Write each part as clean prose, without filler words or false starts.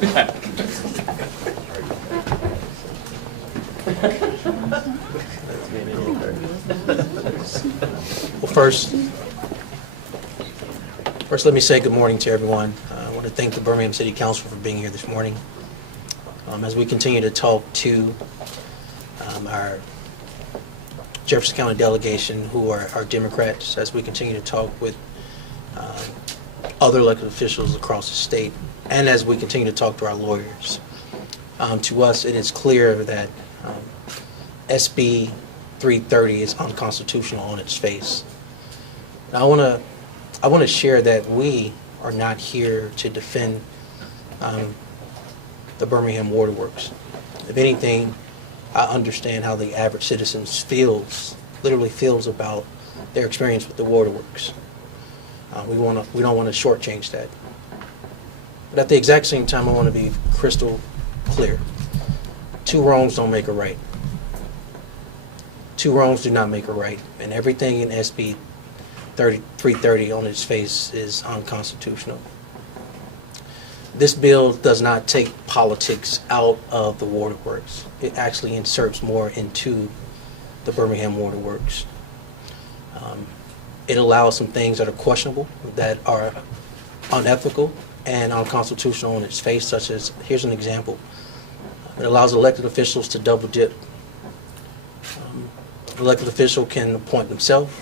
Well, first, let me say good morning to everyone. I want to thank the Birmingham City Council for being here this morning. As we continue to talk to our Jefferson County delegation, who are Democrats, as we continue to talk with other elected officials across the state, and as we continue to talk to our lawyers, to us it is clear that SB 330 is unconstitutional on its face. Now, I want to share that we are not here to defend the Birmingham Waterworks. If anything, I understand how the average citizen literally feels about their experience with the waterworks. We don't want to shortchange that. But at the exact same time, I want to be crystal clear. Two wrongs don't make a right. Two wrongs do not make a right, and everything in SB 330 on its face is unconstitutional. This bill does not take politics out of the waterworks. It actually inserts more into the Birmingham Waterworks. It allows some things that are questionable, that are unethical and unconstitutional on its face, such as, here's an example. It allows elected officials to double dip. An elected official can appoint themselves.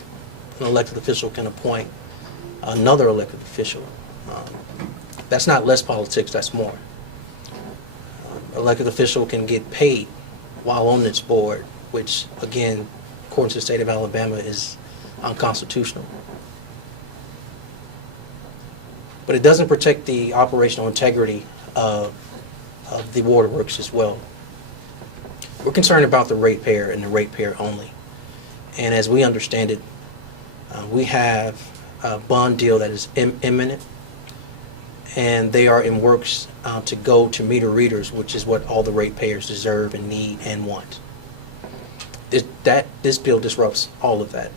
An elected official can appoint another elected official. That's not less politics, that's more. Elected official can get paid while on its board, which, again, according to the state of Alabama, is unconstitutional. But it doesn't protect the operational integrity of the waterworks as well. We're concerned about the ratepayer and the ratepayer only. And as we understand it, we have a bond deal that is imminent, and they are in works to go to meter readers, which is what all the ratepayers deserve and need and want. This bill disrupts all of that.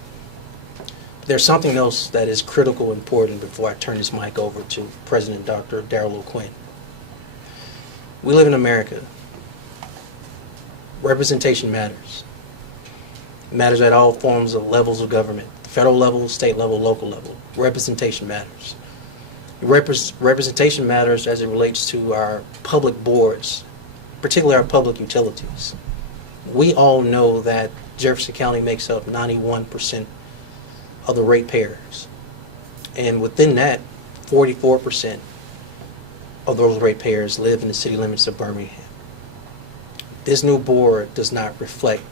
There's something else that is critical and important before I turn this mic over to President Dr. Randall Woodfin. We live in America. Representation matters. It matters at all forms of levels of government, federal level, state level, local level. Representation matters. Representation matters as it relates to our public boards, particularly our public utilities. We all know that Jefferson County makes up 91% of the ratepayers. And within that, 44% of those ratepayers live in the city limits of Birmingham. This new board does not reflect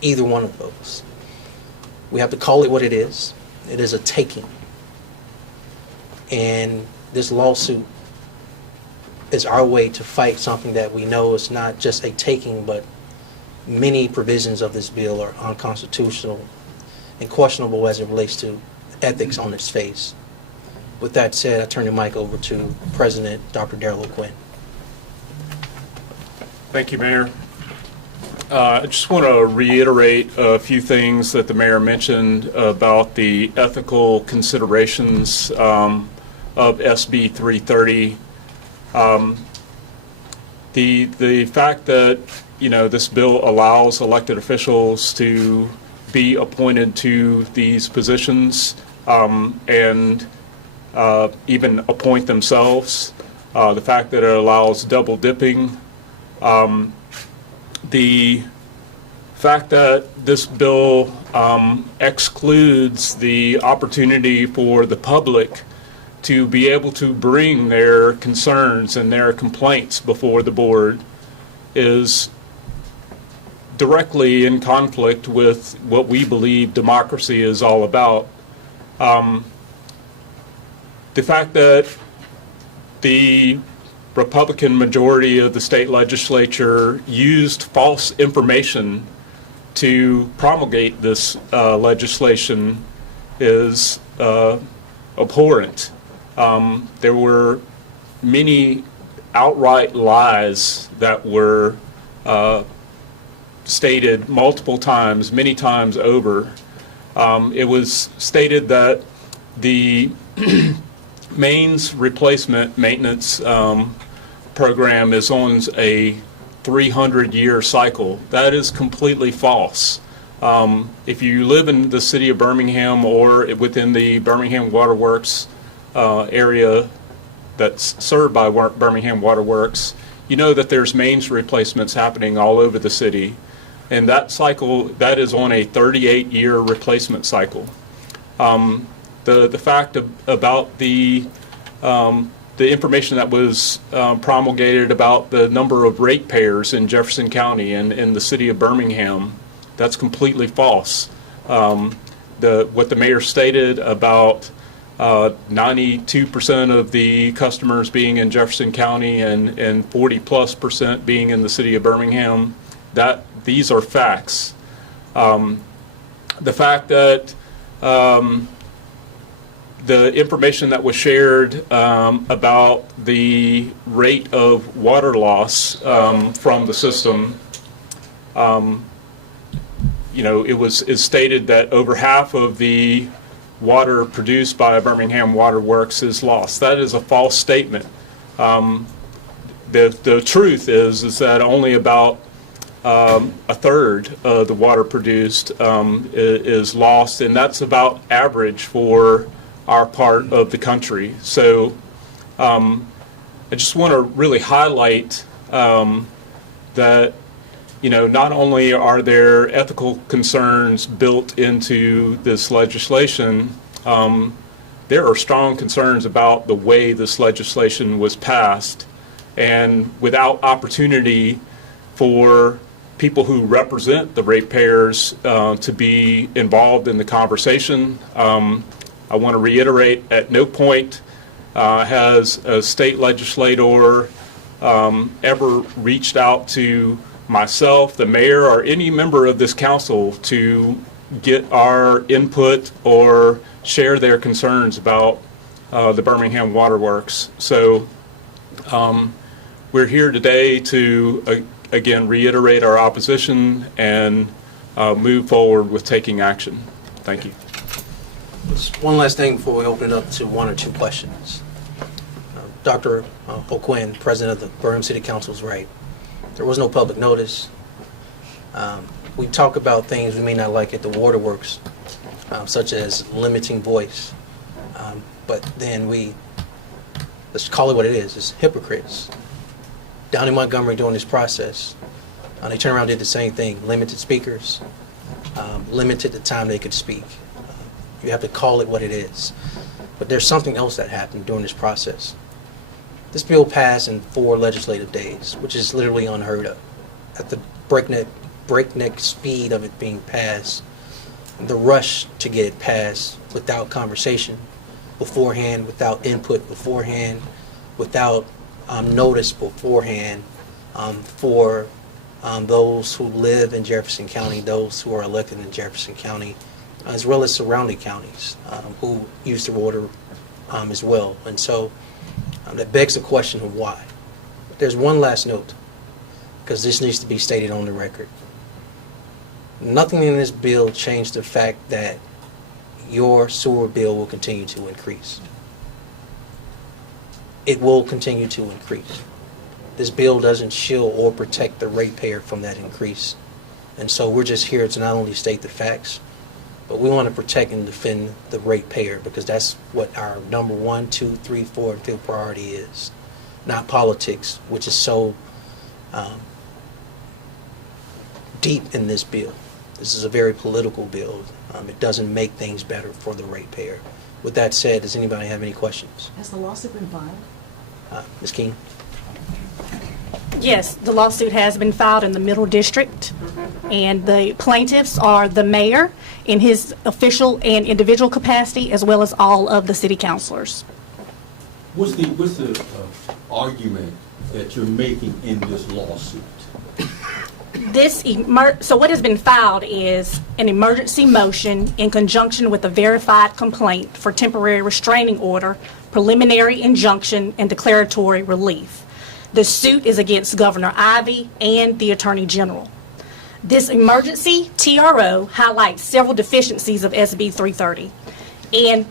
either one of those. We have to call it what it is. It is a taking. And this lawsuit is our way to fight something that we know is not just a taking, but many provisions of this bill are unconstitutional and questionable as it relates to ethics on its face. With that said, I turn the mic over to President Dr. Randall Woodfin. Thank you, Mayor. I just want to reiterate a few things that the Mayor mentioned about the ethical considerations of SB 330. The fact that, this bill allows elected officials to be appointed to these positions and even appoint themselves, the fact that it allows double dipping, the fact that this bill excludes the opportunity for the public to be able to bring their concerns and their complaints before the board is directly in conflict with what we believe democracy is all about. The fact that the Republican majority of the state legislature used false information to promulgate this legislation is abhorrent. There were many outright lies that were stated multiple times, many times over. It was stated that the mains replacement maintenance program is on a 300-year cycle. That is completely false. If you live in the city of Birmingham or within the Birmingham Waterworks area that's served by Birmingham Waterworks, you know that there's mains replacements happening all over the city. And that cycle, that is on a 38-year replacement cycle. The fact about the information that was promulgated about the number of ratepayers in Jefferson County and in the city of Birmingham, that's completely false. What the mayor stated about 92% of the customers being in Jefferson County and 40+% being in the city of Birmingham, these are facts. The fact that the information that was shared about the rate of water loss from the system, it's stated that over half of the water produced by Birmingham Waterworks is lost. That is a false statement. The truth is that only about a third of the water produced is lost, and that's about average for our part of the country. So I just want to really highlight that not only are there ethical concerns built into this legislation, there are strong concerns about the way this legislation was passed, and without opportunity for people who represent the ratepayers to be involved in the conversation. I want to reiterate, at no point has a state legislator ever reached out to myself, the mayor, or any member of this council to get our input or share their concerns about the Birmingham Waterworks. So we're here today to, again, reiterate our opposition and move forward with taking action. Thank you. Just one last thing before we open it up to one or two questions. Dr. O'Quinn, president of the Birmingham City Council, is right. There was no public notice. We talk about things we may not like at the waterworks, such as limiting voice. But then let's call it what it is, it's hypocrites. Down in Montgomery during this process, they turned around and did the same thing, limited speakers, limited the time they could speak. You have to call it what it is. But there's something else that happened during this process. This bill passed in 4 legislative days, which is literally unheard of. At the breakneck speed of it being passed, the rush to get it passed without conversation beforehand, without input beforehand, without notice beforehand for those who live in Jefferson County, those who are elected in Jefferson County, as well as surrounding counties who use the water as well. And so that begs the question of why. But there's one last note, because this needs to be stated on the record. Nothing in this bill changed the fact that your sewer bill will continue to increase. It will continue to increase. This bill doesn't shield or protect the ratepayer from that increase. And so we're just here to not only state the facts, but we want to protect and defend the ratepayer, because that's what our number 1, 2, 3, 4, and 5th priority is, not politics, which is so deep in this bill. This is a very political bill. It doesn't make things better for the ratepayer. With that said, does anybody have any questions? Has the lawsuit been filed? Ms. King? Yes, the lawsuit has been filed in the Middle District, and the plaintiffs are the mayor in his official and individual capacity, as well as all of the city councilors. What's the argument that you're making in this lawsuit? So what has been filed is an emergency motion in conjunction with a verified complaint for temporary restraining order, preliminary injunction, and declaratory relief. The suit is against Governor Ivey and the Attorney General. This emergency TRO highlights several deficiencies of SB 330, and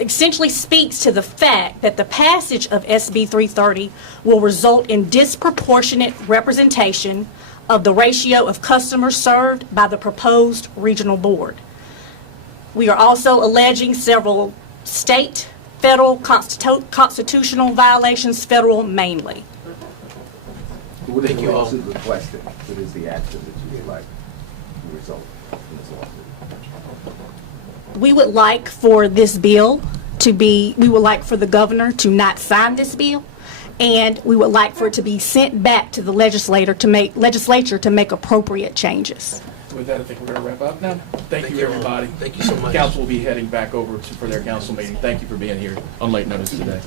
essentially speaks to the fact that the passage of SB 330 will result in disproportionate representation of the ratio of customers served by the proposed regional board. We are also alleging several state, federal constitutional violations, federal mainly. What is Thank the you all. lawsuit requesting? What is the action that you would like to result from this lawsuit? We would like for this bill to be, we would like for the governor to not sign this bill, and we would like for it to be sent back to the legislature to make appropriate changes. With that, I think we're going to wrap up now. Thank you, all. everybody. Thank you so much. Council will be heading back over for their council meeting. Thank you for being here on late notice today.